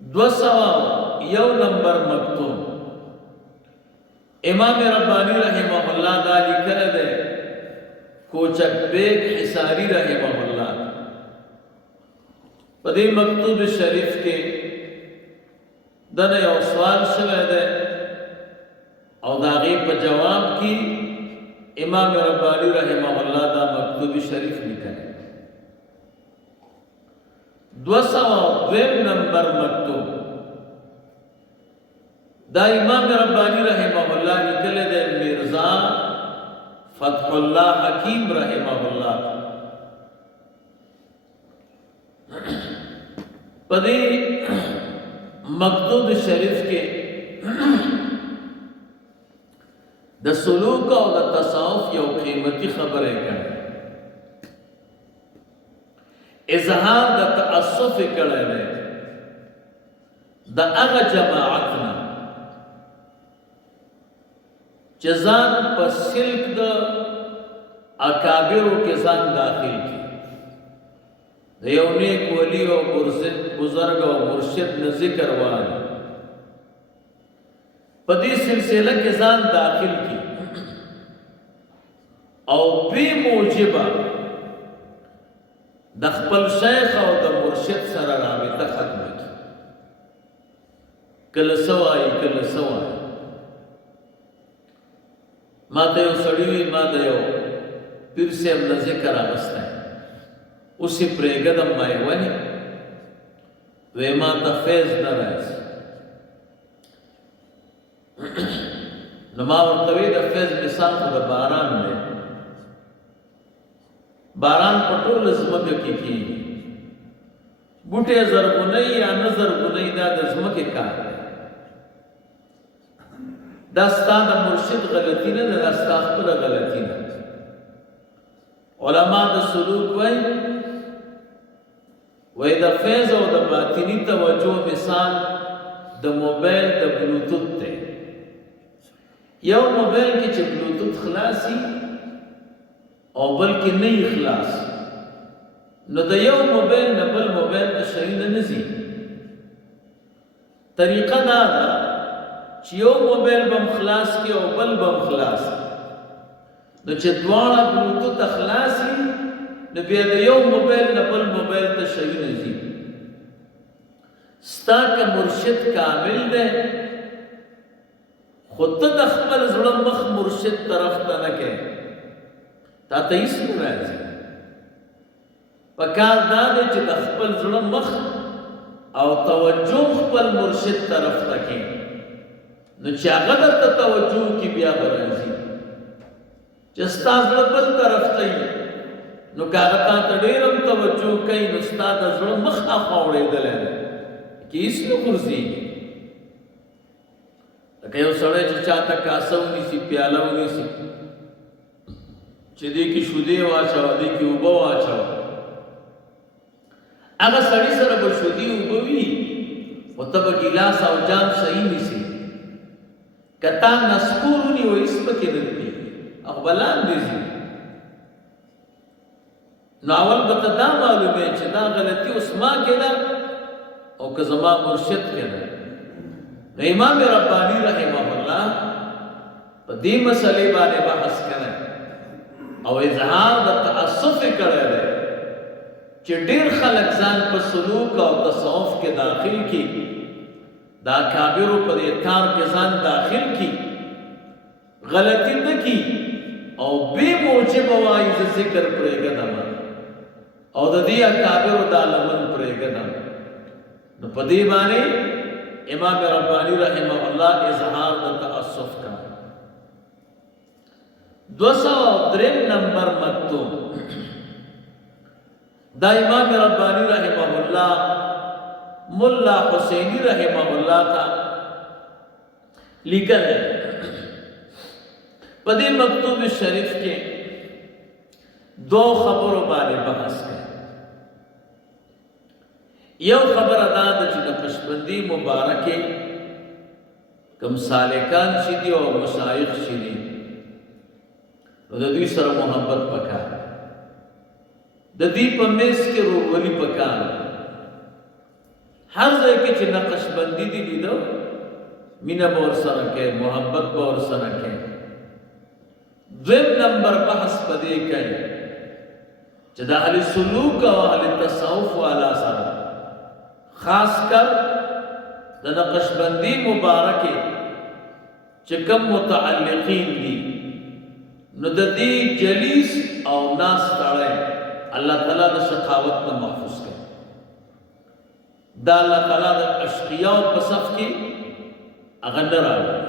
201 نمبر مکتوب امام ربانی رحمه اللہ دا لکھل دے کوچک بیگ حساری رحمه اللہ پدی مکتوب شریف کے دن یو سوال شوه دے او داغی پا جواب کی امام ربانی رحمه اللہ دا مکتوب شریف لکھل 202 نمبر مکتوب دا امام ربانی رحمه اللہ لکھل دے مرزا فتح اللہ حکیم رحمه اللہ پدی مکتوب شریف کے دا سلوک او دا تصوف یو قیمتی خبریں کرنے اظہار دا تعصف کرنے دا اغا جماعتنا جزان پا سلک دا اکابرو کے زان داخل کی دا یو نیک ولی و بزرگ و مرشد نا ذکر والی پا دی سلسلہ کے زان داخل کی او بی موجبہ دا خپل شیخ او دا مرشد سر رابطہ ختم کی کل سوائی ما دا یو سڑیوی ما دا یو پیر سے ام نا ذکر آگستا ہے اسی پریگدم مائی ونی وی ما تا فیض نرائز نما ورطوی دا فیض مثال خود باران میں باران پٹول زمک کی بوٹے زرگونی یا نزرگونی دا زمک کار ہے دستا دا مرشد غلطی نه دا دستا خپل غلطی نه علماء دا سلوک وی دا فیض او دا باطنی توجہ مثال دا موبیل دا بلوتوت تے یو موبیل کی چه بلوتوت خلاصی او بلکی نئی خلاص نو دا یو موبیل نبل موبیل دا شرین نزی طریقہ دا چه یو موبیل بم خلاص کی او بل بم خلاص نو چه دوارا بلوتوت خلاصی نو بیا دا یو موبیل نبل موبیل تا شرین نزی ستا کا مرشد کامل دے خود تا دخپل زڑم مخ مرشد طرف تا نکے تا تیس میں رہزی پکار دادے چی دخپل زڑم مخ او توجہ خپل مرشد طرف تکے نو چی اغدر تا توجہ کی بیا برازی چستا زڑم بل طرف تایی نو کاغتا تا دیرم توجہ کئی نو ستا تا زڑم مخ آخوڑے دلے کہ اس نو کرزی لکہ یو سڑے چی چاہتا کاسا ہونی سی پیالا ہونی سی چی دے کی شودے واچاو دے کی اوبا واچاو اگر سڑی سر بر شودی اوبوی و تب گلاس او جام صحیح نہیں سی کتا نسکورونی و اس پکی دلتی اقبلان دیزی ناول بتا دا معلوم ہے چی دا غلطی اس ماں کے دا او کزما مرشد کے دا امام ربانی رحمہ اللہ دی مسئلے بانے بحث کرے او اظہار دا تعصف کرے دے چی دیر خلق زان پر سلوک او تصوف کے داخل کی دا کابرو پر اتار کے زان داخل کی غلطی نکی او بے موجب وائز ذکر پریگدم او دا دیا کابرو دا لمن پریگدم نو پدی بانے امام ربانی رحمہ اللہ اظہار دا تعصف کا 203 نمبر مکتوب دا امام ربانی رحمہ اللہ ملا حسینی رحمہ اللہ کا لکھل ہے پدی مکتوب شریف کے دو خبروں بارے بحث کریں یو خبر ادا دا چی نقشبندی مبارکے کم سالکان شدی اور مشایخ شدی دا دوی سر محبت پکا دا دی پا میز کے روولی پکا هر ځای کې چې نقش بندي دي لیدو مینه به ورسره کوي، محبت به ورسره کوي. دویم نمبر بحث په دې کوي چې د اهل سلوک او اهل تصوف والا سره خاص کر د نقش بندي مبارکه چې کوم متعلقین دي نو د دې جلیس او ناس تړي الله تعالی د شقاوت نه محفوظ کړي. دا الله تعالی د اشقیاء په صف کې هغه نه راغلی.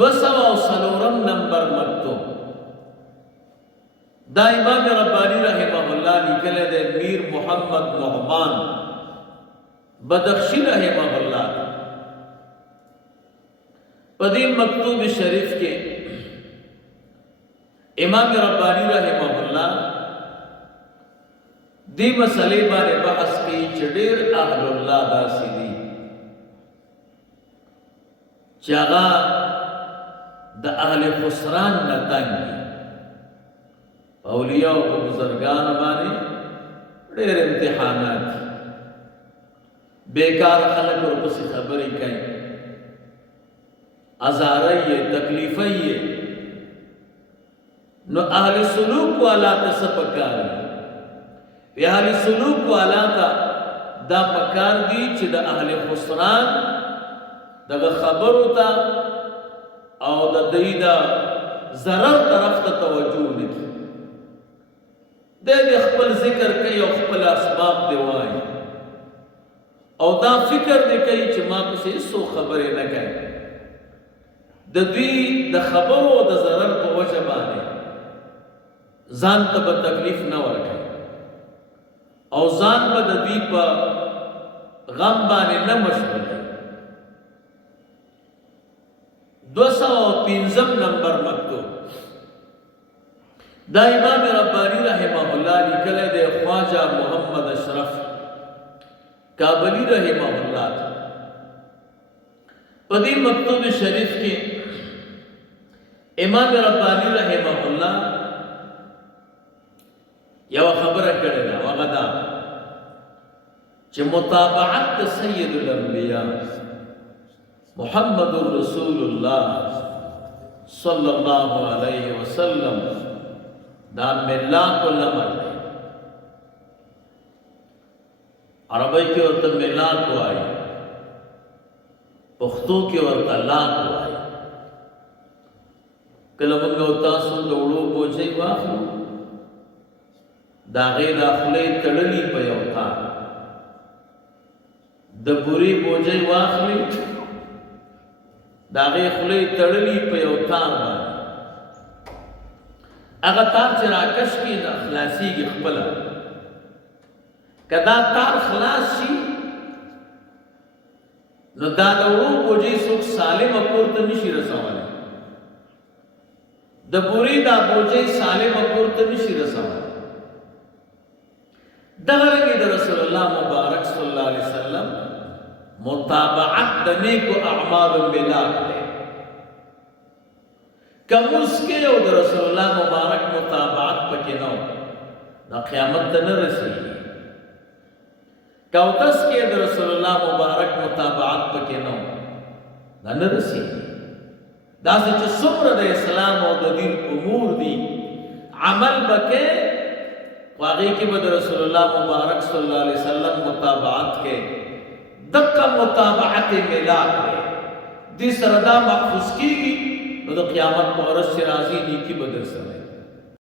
204 نمبر مکتوب دا امام ربانی رحمه الله لیکلی دی میر محمد نعمان بدخشی رحمه الله. په دې مکتوب شریف کې امام ربانی رحمه الله دې مسلې باندې بحث کوي چې ډېر اهل الله داسې دي چې هغه د اهل خسران نه تنګ دي. اولیاء او بزرگان باندې ډېر امتحانات دي. بیکار خلک ورپسې خبرې کوي، ازارې تکلیفې. نو اهل سلوک والا ته څه پکار دي؟ اهل سلوک والا ته دا پکار دي چې د اهل خسران دغه خبرو ته او د دوی د ضرر طرف ته توجه وکړي. د خپل ذکر کوي او خپل اسباب دی وایي او دا فکر دی کوي چې ما پسې هیڅ خبرې نه کوي. د دوی د خبرو او د ضرر په وجه باندې ځان ته به تکلیف نه ورکوي او ځان به د دوی په غم باندې نه مشغولوي. 205 نمبر مکتوب دا امام ربانی رحمه الله لیکلی دی خواجہ محمد اشرف کابلی رحمه الله. په دې مکتوب شریف کې امام ربانی رحمه الله یو خبره کړې ده، هغه دا چې متابعت سید الانبیاء محمد رسول الله صلی الله علیه وسلم دا ملاک الامر دی. عربی کې ورته ملاک وایي، پښتو کې ورته لاک وایي. کله موږ او تاسو د وړو بوجۍ واخلو د هغې د خولې تړلي په یو تار، د بورې بوجۍ واخلي د هغې خولې تړلي په یو تار باندې، هغه تار چې راکش کړي نه خلاصېږي خپله. که دا تار خلاص شي نو دا د وړو بوجۍ څوک سالمه کور ته نشي رسولی، د بورې دا بوجۍ سالمه کور ته نشي رسولی. دغه رنګې د رسول الله مبارک صلی الله علیه وسلم متابعت د نیکو اعمالو ملاک دی. که مونځ کې او د رسول الله مبارک متابعت پکې نه و دا قیامت ته نه رسېږي. که اودس کې د رسول الله مبارک متابعت پکې نه و دا نه رسېږي. داسې چې څومره د اسلام او د دین امور دي عمل به کې واقعی کې به د رسول الله مبارک صلی الله علیه وسلم متابعت کې دقه متابعت ملاک دی. دې سره دا محفوظ کېږي نو د قیامت په ورځ چې راځي نیکي به در سره